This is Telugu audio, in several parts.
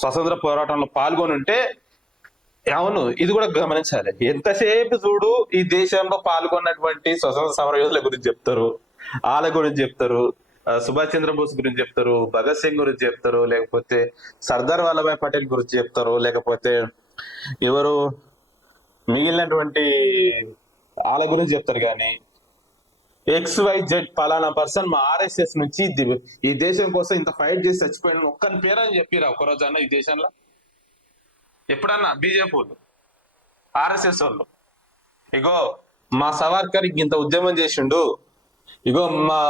స్వతంత్ర పోరాటంలో పాల్గొని ఉంటే, అవును ఇది కూడా గమనించాలి. ఎంతసేపు చూడు ఈ దేశంలో పాల్గొన్నటువంటి స్వతంత్ర సమర యోధుల గురించి చెప్తారు, వాళ్ళ గురించి చెప్తారు, సుభాష్ చంద్రబోస్ గురించి చెప్తారు, భగత్ సింగ్ గురించి చెప్తారు, లేకపోతే సర్దార్ వల్లభాయ్ పటేల్ గురించి చెప్తారు, లేకపోతే ఎవరు మిగిలినటువంటి వాళ్ళ గురించి చెప్తారు. కానీ XYZ పలానా పర్సన్ మా RSS నుంచి ఈ దేశం కోసం ఇంత ఫైట్ చేసి చచ్చిపోయిన ఒక్కని పేరని చెప్పిరా ఒకరోజు అన్న ఈ దేశంలో? ఎప్పుడన్నా బీజేపీ వాళ్ళు, RSS వాళ్ళు ఇగో మా సవార్కర్ ఇంత ఉద్యమం చేసిండు, ఇగో మా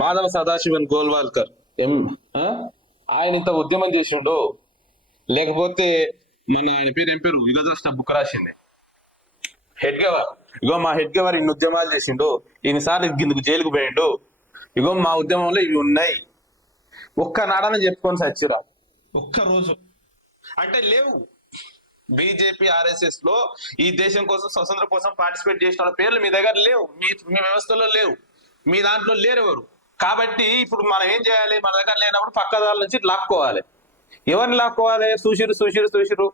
మాధవ సదాశివన్ గోల్వాల్కర్ ఆయన ఇంత ఉద్యమం చేసిండు, లేకపోతే మన ఆయన పేరు ఏం పేరు యుగదోష్ట బుక్ రాసింది హెడ్ గవర్, ఇగో మా హెడ్ గవర్ ఇన్ని ఉద్యమాలు చేసిండు, ఈయనసారి గిందుకు జైలుకు పోయిండు, ఇగో మా ఉద్యమంలో ఇవి ఉన్నాయి, ఒక్క నాడని చెప్పుకొని సచ్చిరా ఒక్క రోజు అంటే లేవు. బీజేపీ RSS లో ఈ దేశం కోసం స్వతంత్రం కోసం పార్టిసిపేట్ చేసిన వాళ్ళ పేర్లు మీ దగ్గర లేవు, మీ వ్యవస్థలో లేవు, మీ దాంట్లో లేరు ఎవరు. కాబట్టి ఇప్పుడు మనం ఏం చేయాలి? మన దగ్గర లేనప్పుడు పక్కదాల నుంచి లాక్కోవాలి. ఎవరిని లాక్కోవాలి? చూసిరు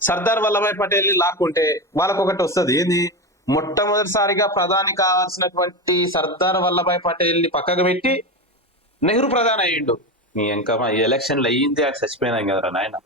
సర్దార్ వల్లభాయ్ పటేల్ ని లాక్కుంటే వాళ్ళకు ఒకటి వస్తుంది. ఏంది? మొట్టమొదటిసారిగా ప్రధాని కావాల్సినటువంటి సర్దార్ వల్లభాయ్ పటేల్ ని పక్కకు పెట్టి నెహ్రూ ప్రధాని అయ్యిండు. మీ ఇంకా ఎలక్షన్లు అయ్యింది, ఆయన చచ్చిపోయినాం కదరా నాయన.